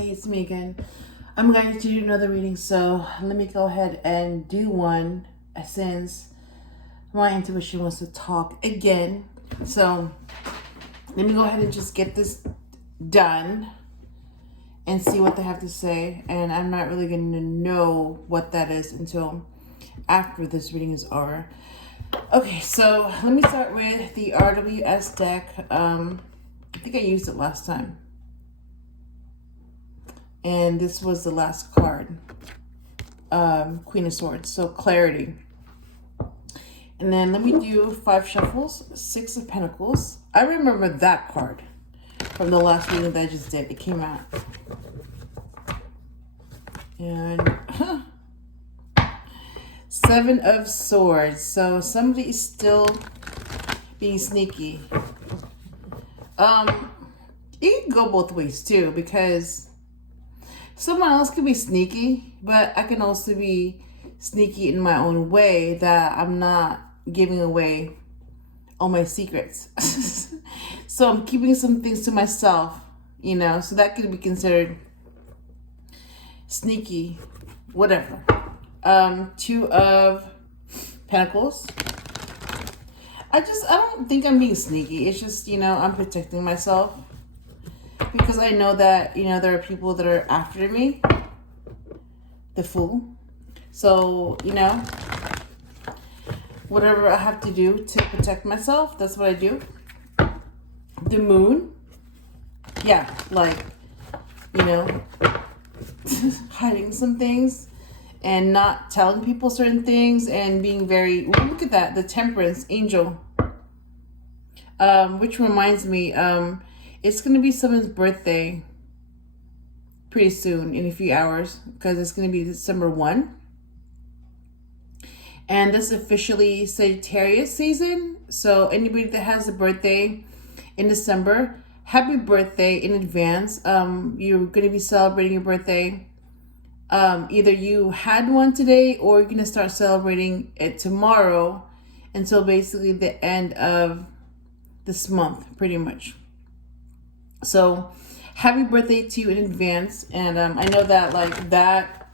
Hey, it's me again. I'm going to do another reading, so let me go ahead and do one since my intuition wants to talk again. So let me go ahead and just get this done and see what they have to say. And I'm not really going to know what that is until after this reading is over. Okay, so let me start with the RWS deck. I think I used it last time. And this was the last card. Queen of Swords. So clarity. And then let me do 5 shuffles. 6 of Pentacles. I remember that card from the last reading that I just did. It came out. And 7 of Swords. So somebody is still being sneaky. It can go both ways too, because someone else can be sneaky, but I can also be sneaky in my own way that I'm not giving away all my secrets. So I'm keeping some things to myself, you know, so that could be considered sneaky, whatever. 2 of Pentacles. I don't think I'm being sneaky. It's just, you know, I'm protecting myself. Because I know that, you know, there are people that are after me. The Fool. So, you know, whatever I have to do to protect myself, that's what I do. The Moon. Yeah, like, you know, hiding some things and not telling people certain things and being very, ooh, look at that, the Temperance Angel. Which reminds me, it's going to be someone's birthday pretty soon, in a few hours, because it's going to be December 1. And this is officially Sagittarius season. So anybody that has a birthday in December, happy birthday in advance. You're going to be celebrating your birthday. Either you had one today or you're going to start celebrating it tomorrow until basically the end of this month, pretty much. So happy birthday to you in advance. And I know that like that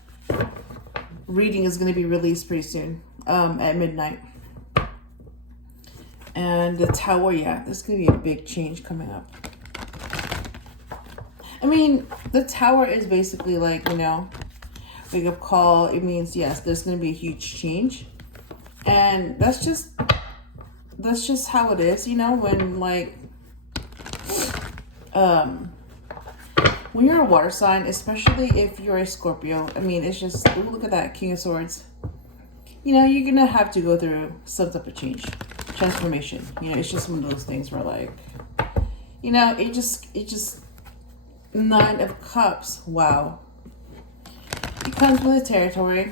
reading is going to be released pretty soon, at midnight. And the Tower, yeah, there's going to be a big change coming up. I mean, the Tower is basically like, you know, wake up call. It means, yes, there's going to be a huge change. And that's just how it is, you know, when like, when you're a water sign, especially if you're a Scorpio, I mean, it's just, ooh, look at that, King of Swords. You know, you're going to have to go through some type of change, transformation. You know, it's just one of those things where like, you know, it just 9 of Cups. Wow. It comes with the territory.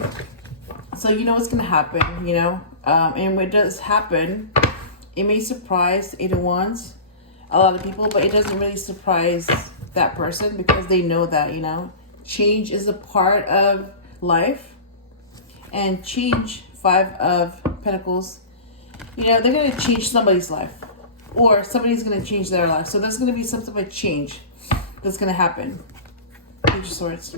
So you know what's going to happen, you know. And when it does happen, it may surprise 8 of Wands a lot of people, but it doesn't really surprise that person because they know that, you know, change is a part of life. And change, 5 of Pentacles, you know, they're going to change somebody's life, or somebody's going to change their life. So there's going to be some type of change that's going to happen. Page of Swords.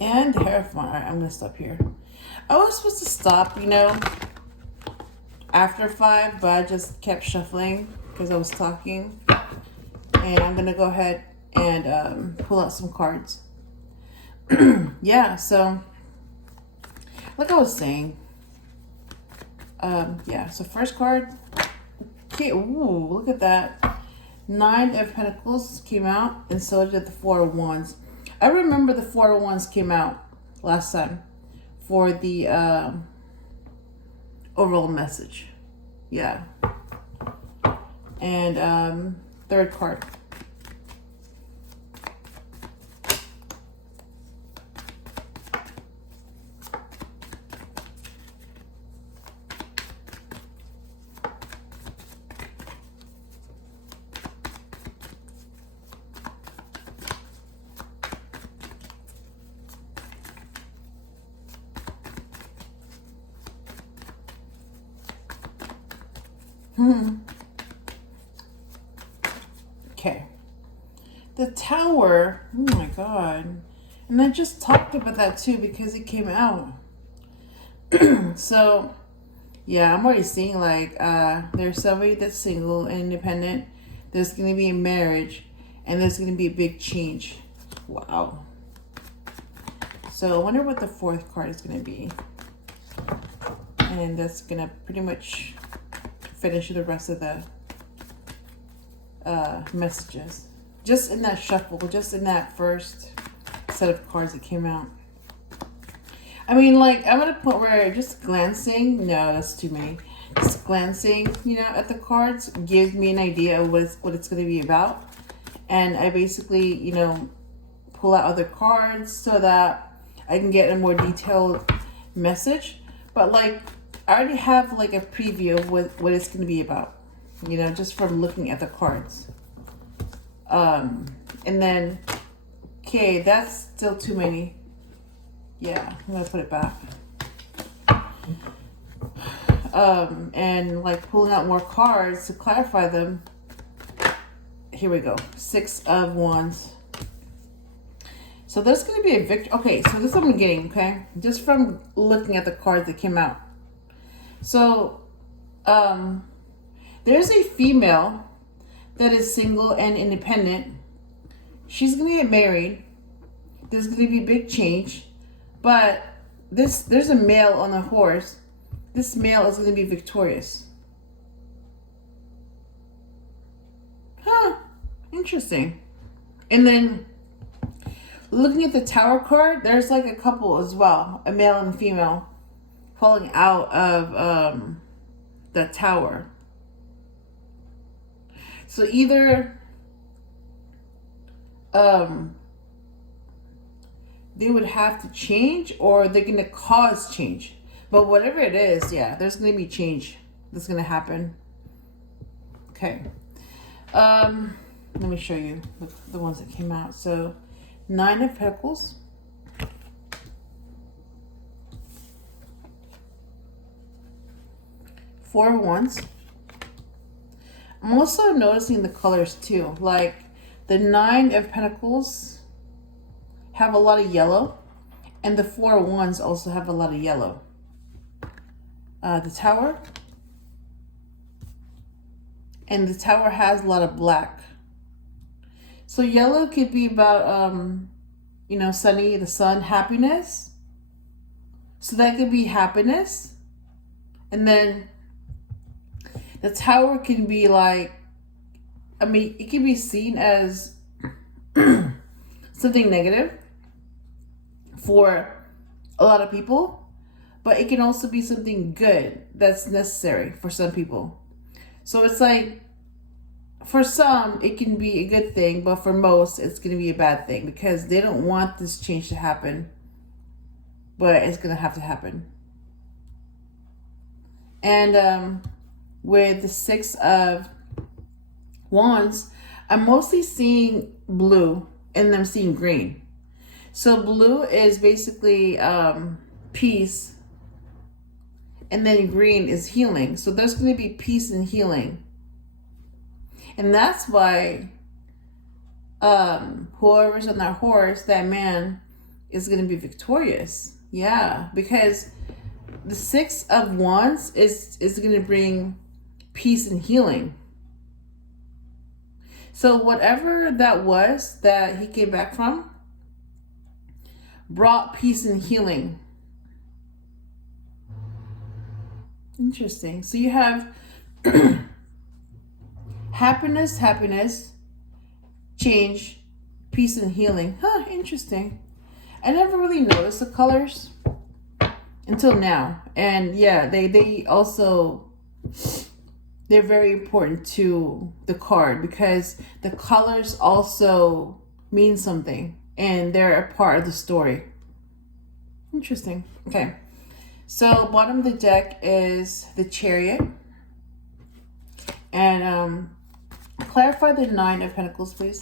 And the Hierophant. All right, I'm going to stop here. I was supposed to stop, you know, after 5, but I just kept shuffling because I was talking. And I'm going to go ahead and pull out some cards. Yeah, so like I was saying, yeah, so first card. Okay, ooh, look at that. 9 of Pentacles came out, and so did the 4 of Wands. I remember the 4 of Wands came out last time for the overall message. Yeah. And third card. Tower. Oh my God. And I just talked about that too because it came out. So, yeah, I'm already seeing like there's somebody that's single and independent. There's going to be a marriage. And there's going to be a big change. Wow. So I wonder what the fourth card is going to be. And that's going to pretty much finish the rest of the messages. Just in that shuffle, just in that first set of cards that came out. I mean, like, I'm at a point where just glancing, no, that's too many. Just glancing, you know, at the cards gives me an idea of what it's going to be about. And I basically, you know, pull out other cards so that I can get a more detailed message. But like, I already have like a preview of what it's going to be about, you know, just from looking at the cards. And then, okay, that's still too many. Yeah, I'm going to put it back. And like pulling out more cards to clarify them. Here we go. 6 of Wands. So there's going to be a victory. Okay, so this is what I'm getting, okay? Just from looking at the cards that came out. So, there's a female that is single and independent. She's going to get married. There's going to be a big change. But there's a male on a horse. This male is going to be victorious. Huh. Interesting. And then looking at the Tower card, there's like a couple as well, a male and female, falling out of the Tower. So either they would have to change or they're going to cause change. But whatever it is, yeah, there's going to be change that's going to happen. Okay. Let me show you the ones that came out. So, 9 of Pentacles. Four of Wands. I'm also noticing the colors too. Like, the 9 of Pentacles have a lot of yellow. And the 4 of Wands also have a lot of yellow. The Tower. And the Tower has a lot of black. So yellow could be about, you know, sunny, the sun, happiness. So that could be happiness. And then the Tower can be like, I mean, it can be seen as something negative for a lot of people. But it can also be something good that's necessary for some people. So it's like, for some, it can be a good thing, but for most, it's going to be a bad thing because they don't want this change to happen, but it's going to have to happen. And with the 6 of Wands, I'm mostly seeing blue and I'm seeing green. So blue is basically peace, and then green is healing. So there's going to be peace and healing. And that's why whoever's on that horse, that man, is going to be victorious. Yeah, because the 6 of Wands is going to bring peace and healing. So whatever that was that he came back from brought peace and healing. Interesting. So you have happiness, change, peace and healing. Huh, interesting. I never really noticed the colors until now. And yeah, they also, they're very important to the card because the colors also mean something and they're a part of the story. Interesting. Okay. So bottom of the deck is the Chariot. And clarify the 9 of Pentacles, please.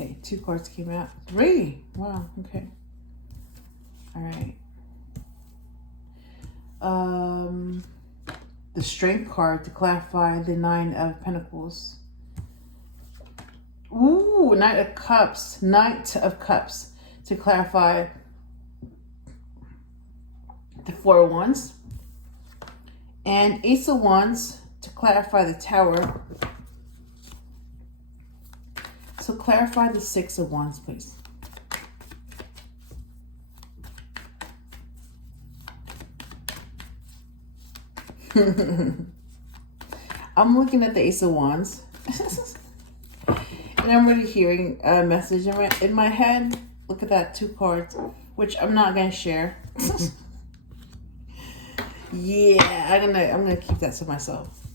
Okay, 2 cards came out. 3. Wow, okay. All right. The Strength card to clarify the 9 of Pentacles. Ooh, Knight of Cups. Knight of Cups to clarify the 4 of Wands. And Ace of Wands to clarify the Tower. So clarify the 6 of Wands, please. I'm looking at the Ace of Wands. And I'm really hearing a message in my head. Look at that, 2 cards, which I'm not gonna share. Yeah, I'm gonna keep that to myself.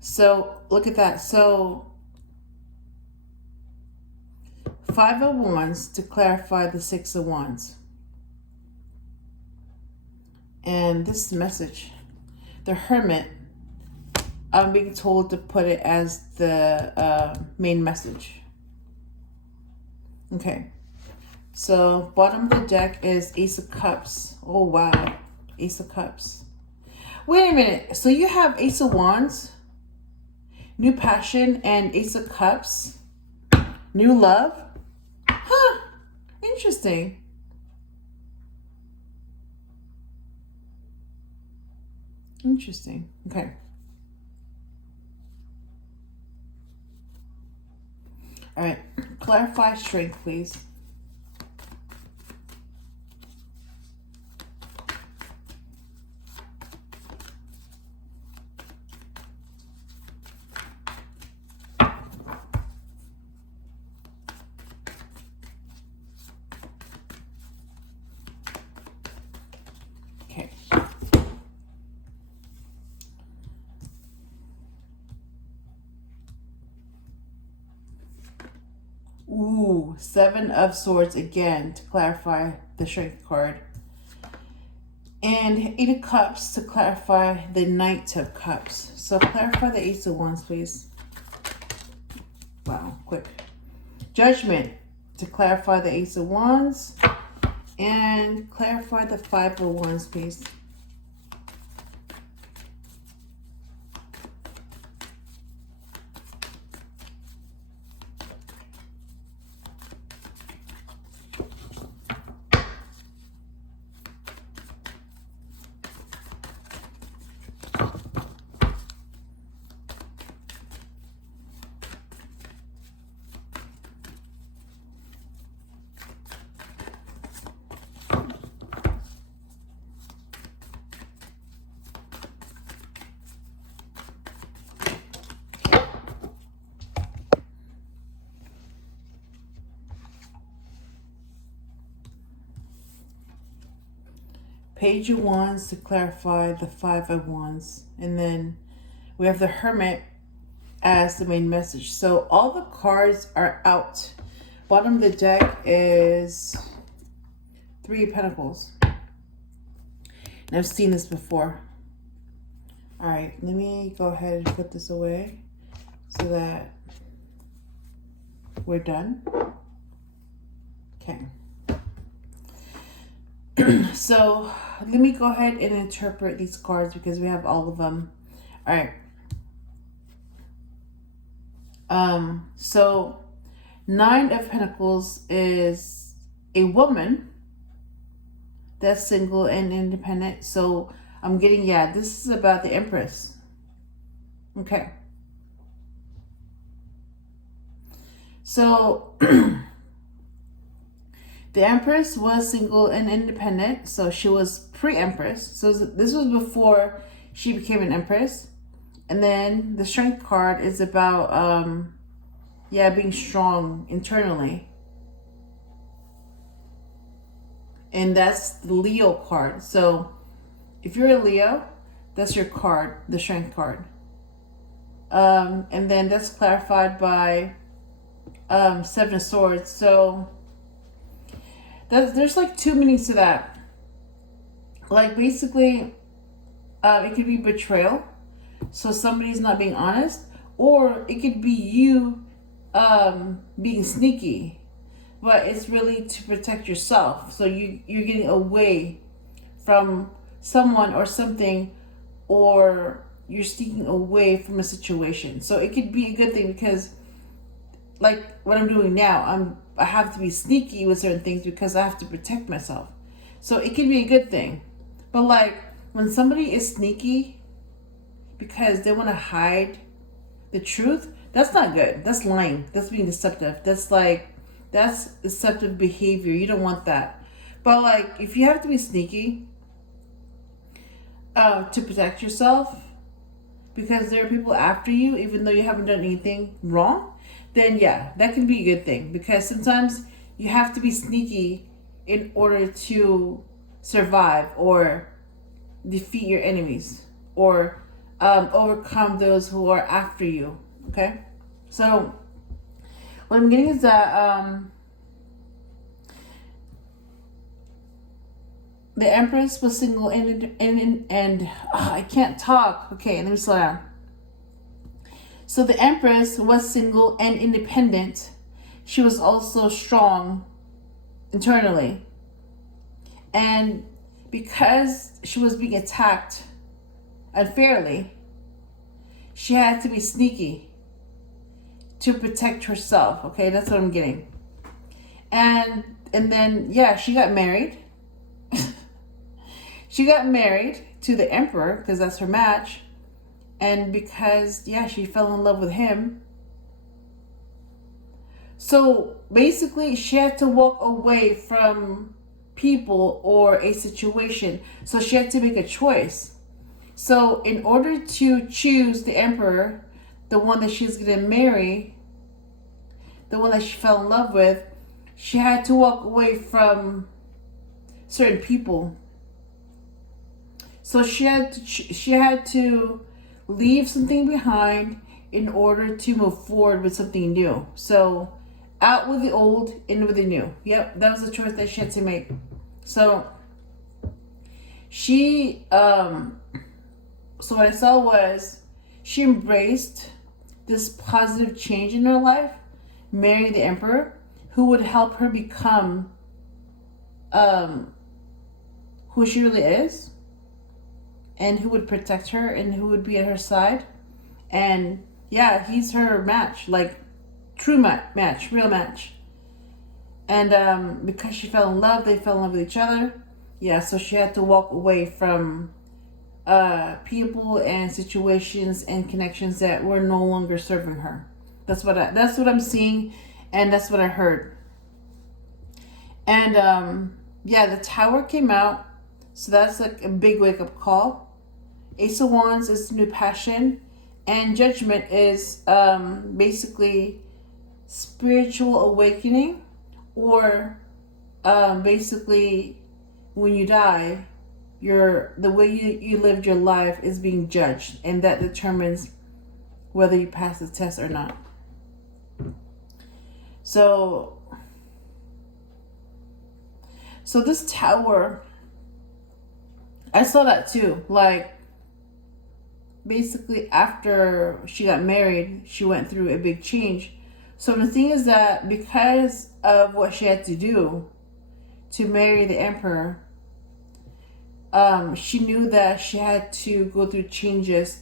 So look at that. So 5 of Wands to clarify the 6 of Wands. And this message, the Hermit, I'm being told to put it as the main message. Okay. So bottom of the deck is Ace of Cups. Oh, wow. Ace of Cups. Wait a minute. So you have Ace of Wands, new passion, and Ace of Cups, new love. Huh. Interesting. Interesting. Okay. All right. Clarify Strength, please. Okay. Ooh, 7 of Swords again to clarify the Strength card. And 8 of Cups to clarify the Knight of Cups. So clarify the Ace of Wands, please. Wow, quick. Judgment to clarify the Ace of Wands. And clarify the 5 of Wands, please. Page of Wands to clarify the 5 of Wands. And then we have the Hermit as the main message. So all the cards are out. Bottom of the deck is 3 of Pentacles. And I've seen this before. All right, let me go ahead and put this away so that we're done. Okay. So let me go ahead and interpret these cards because we have all of them. All right. So 9 of Pentacles is a woman that's single and independent. So I'm getting, yeah, this is about the Empress. Okay. So the Empress was single and independent, so she was pre-Empress. So this was before she became an Empress. And then the Strength card is about, being strong internally. And that's the Leo card. So if you're a Leo, that's your card, the Strength card. And then that's clarified by 7 of Swords. So there's like 2 meanings to that. Like basically, it could be betrayal. So somebody's not being honest. Or it could be you being sneaky, but it's really to protect yourself. So you're getting away from someone or something, or you're sneaking away from a situation. So it could be a good thing, because like what I'm doing now, I have to be sneaky with certain things because I have to protect myself. So it can be a good thing. But like when somebody is sneaky because they want to hide the truth, that's not good. That's lying. That's being deceptive. That's deceptive behavior. You don't want that. But like if you have to be sneaky to protect yourself because there are people after you, even though you haven't done anything wrong, then yeah, that can be a good thing, because sometimes you have to be sneaky in order to survive or defeat your enemies, or overcome those who are after you. Okay, so what I'm getting is that the Empress was single and I can't talk. Okay, let me slow down. So the Empress was single and independent. She was also strong internally. And because she was being attacked unfairly, she had to be sneaky to protect herself. Okay, that's what I'm getting. And then yeah, she got married. She got married to the Emperor because that's her match. And because, yeah, she fell in love with him. So basically, she had to walk away from people or a situation. So she had to make a choice. So in order to choose the Emperor, the one that she's going to marry, the one that she fell in love with, she had to walk away from certain people. So she had to leave something behind in order to move forward with something new. So out with the old, in with the new. Yep, that was the choice that she had to make. So she so what I saw was she embraced this positive change in her life, marrying the Emperor, who would help her become who she really is, and who would protect her and who would be at her side. And yeah, he's her match, like true match, real match. And because she fell in love, they fell in love with each other. Yeah, so she had to walk away from people and situations and connections that were no longer serving her. That's what I'm seeing, and that's what I heard. And yeah, the Tower came out, so that's like a big wake up call. Ace of Wands is new passion, and Judgment is basically spiritual awakening, or basically when you die, the way you lived your life is being judged, and that determines whether you pass the test or not. So this Tower, I saw that too. Like, basically after she got married, she went through a big change. So the thing is that because of what she had to do to marry the Emperor, she knew that she had to go through changes.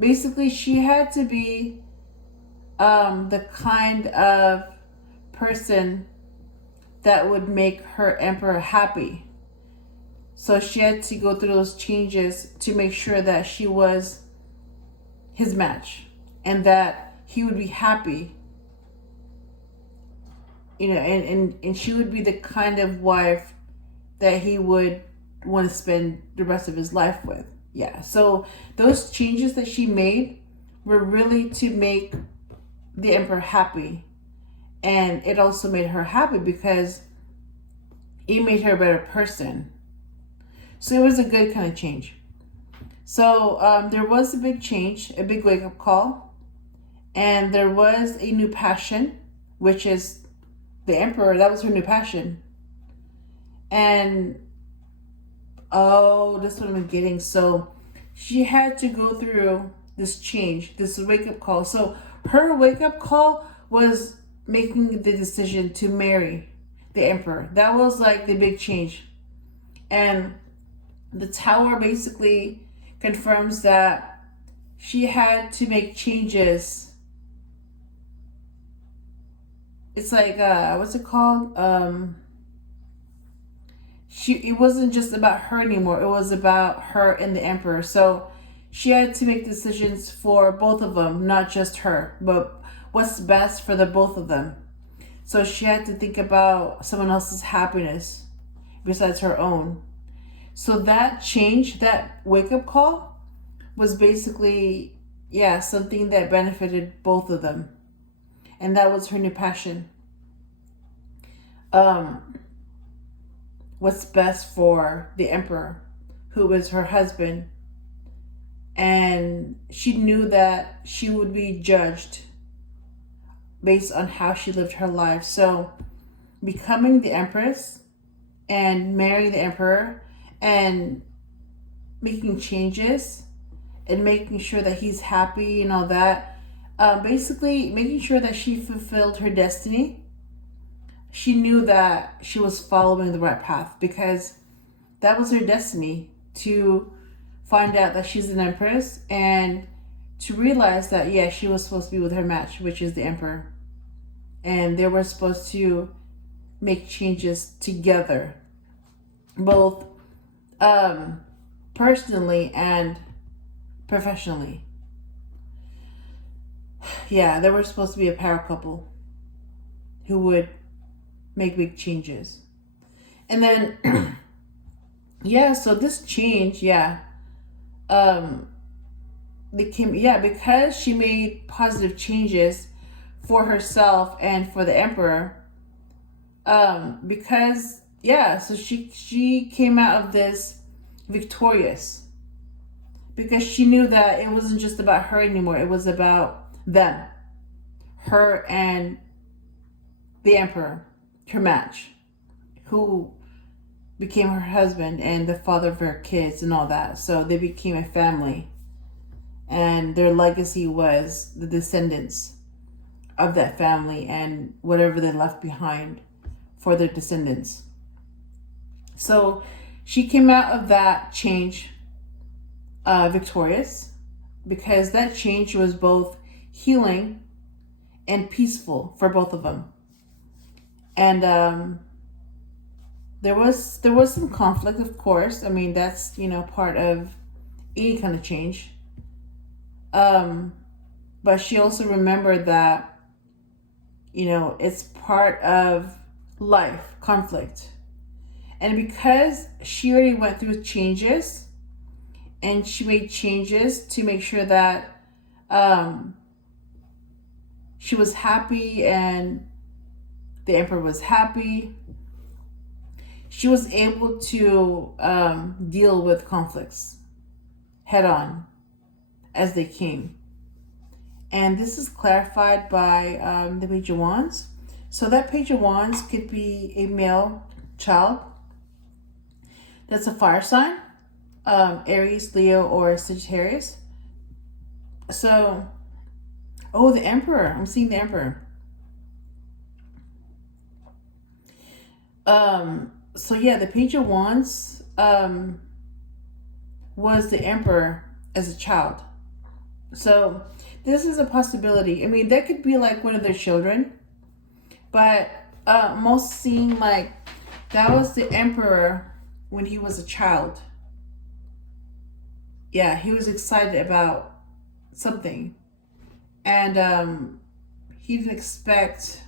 Basically, she had to be the kind of person that would make her Emperor happy. So she had to go through those changes to make sure that she was his match and that he would be happy. You know, and she would be the kind of wife that he would want to spend the rest of his life with. Yeah, so those changes that she made were really to make the Emperor happy. And it also made her happy because it made her a better person. So it was a good kind of change. So there was a big change, a big wake-up call. And there was a new passion, which is the Emperor. That was her new passion. And, oh, that's what I'm getting. So she had to go through this change, this wake-up call. So her wake-up call was making the decision to marry the emperor. That was like the big change. And the tower basically confirms that she had to make changes. It's like what's it called? It wasn't just about her anymore. It was about her and the emperor. So she had to make decisions for both of them, not just her, but what's best for the both of them. So she had to think about someone else's happiness besides her own. So that change, that wake-up call, was basically, yeah, something that benefited both of them. And that was her new passion. What's best for the emperor, who was her husband. And she knew that she would be judged based on how she lived her life. So becoming the empress and marrying the emperor and making changes and making sure that he's happy and all that, basically making sure that she fulfilled her destiny. She knew that she was following the right path, because that was her destiny, to find out that she's an empress and to realize that, yeah, she was supposed to be with her match, which is the emperor. And they were supposed to make changes together, both personally and professionally. Yeah, they were supposed to be a power couple who would make big changes. And then yeah, so this change, because she made positive changes for herself and for the emperor, so she came out of this victorious, because she knew that it wasn't just about her anymore. It was about them, her and the emperor, her match, who became her husband and the father of her kids and all that. So they became a family, and their legacy was the descendants of that family and whatever they left behind for their descendants. So she came out of that change victorious, because that change was both healing and peaceful for both of them. And there was some conflict, of course. I mean, that's, part of any kind of change. But she also remembered that, it's part of life, conflict. And because she already went through changes, and she made changes to make sure that she was happy and the emperor was happy, she was able to deal with conflicts head on as they came. And this is clarified by the Page of Wands. So that Page of Wands could be a male child that's a fire sign, Aries, Leo, or Sagittarius. So, the Emperor. I'm seeing the Emperor. So yeah, the Page of Wands was the Emperor as a child. So this is a possibility. I mean, that could be like one of their children, but most seem like that was the Emperor when he was a child. Yeah, he was excited about something, and he didn't expect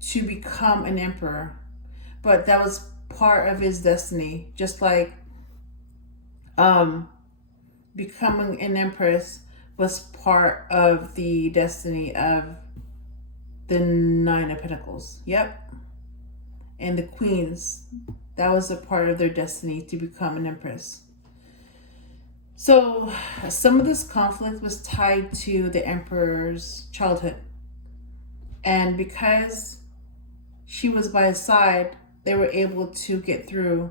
to become an emperor, but that was part of his destiny. Just like becoming an empress was part of the destiny of the Nine of Pentacles. Yep. And the queens, that was a part of their destiny, to become an empress. So some of this conflict was tied to the emperor's childhood. And because she was by his side, they were able to get through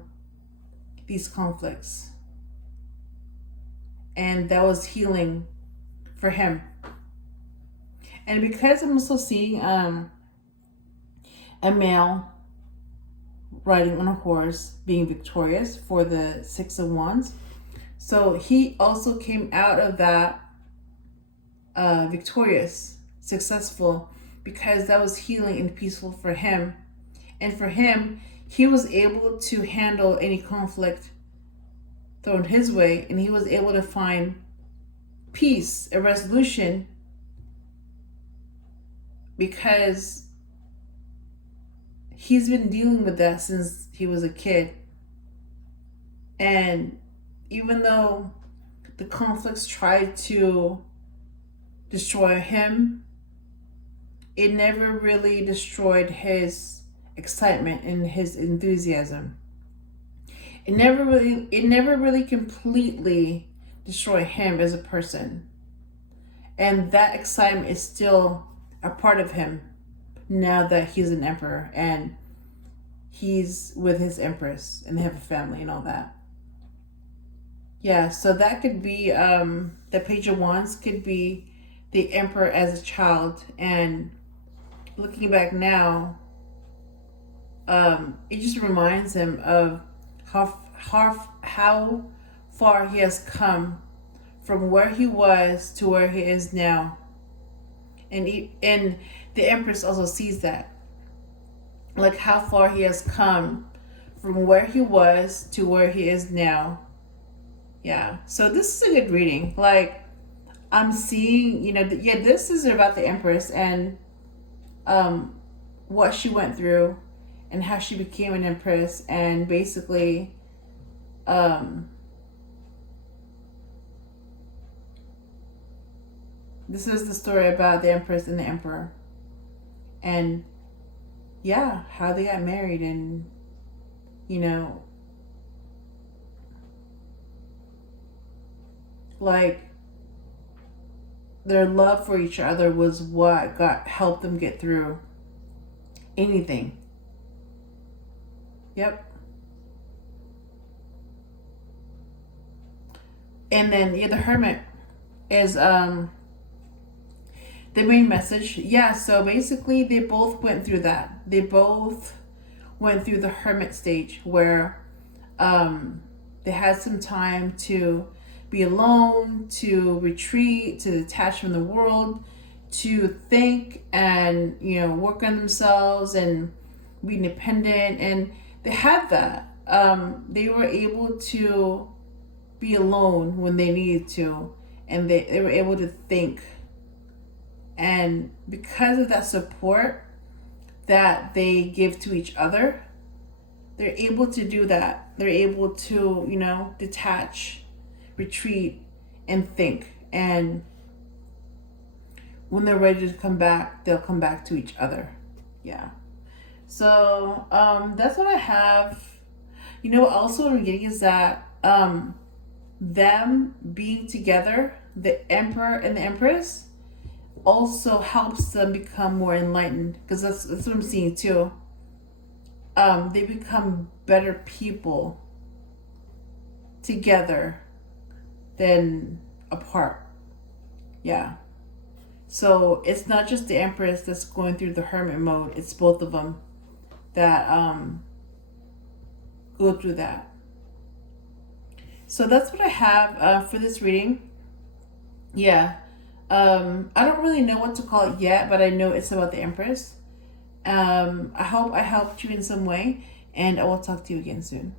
these conflicts. And that was healing for him. And because I'm also seeing a male riding on a horse being victorious for the Six of Wands. So he also came out of that victorious, successful, because that was healing and peaceful for him. And for him, he was able to handle any conflict thrown his way, and he was able to find peace, a resolution, because he's been dealing with that since he was a kid. And even though the conflicts tried to destroy him, it never really destroyed his excitement and his enthusiasm. It never really completely destroyed him as a person. And that excitement is still a part of him now that he's an emperor and he's with his empress and they have a family and all that. Yeah, so that could be the Page of Wands could be the emperor as a child. And looking back now, it just reminds him of how far he has come from where he was to where he is now. And the Empress also sees that, like how far he has come from where he was to where he is now. Yeah, so this is a good reading. Like, I'm seeing, this is about the Empress and what she went through and how she became an Empress, and basically this is the story about the Empress and the Emperor, and yeah, how they got married, and like their love for each other was what helped them get through anything. Yep. And then the Hermit is the main message. Yeah, so basically they both went through that. They both went through the Hermit stage where they had some time to be alone, to retreat, to detach from the world, to think and work on themselves and be independent. And they had that. They were able to be alone when they needed to, and they were able to think. And because of that support that they give to each other, they're able to do that. They're able to detach, retreat, and think. And when they're ready to come back, they'll come back to each other. Yeah. So that's what I have. Also what I'm getting is that them being together, the Emperor and the Empress, also helps them become more enlightened, because that's what I'm seeing too. They become better people together than apart. Yeah. So it's not just the Empress that's going through the hermit mode, it's both of them that go through that. So that's what I have for this reading. Yeah. I don't really know what to call it yet, but I know it's about the Empress. I hope I helped you in some way, and I will talk to you again soon.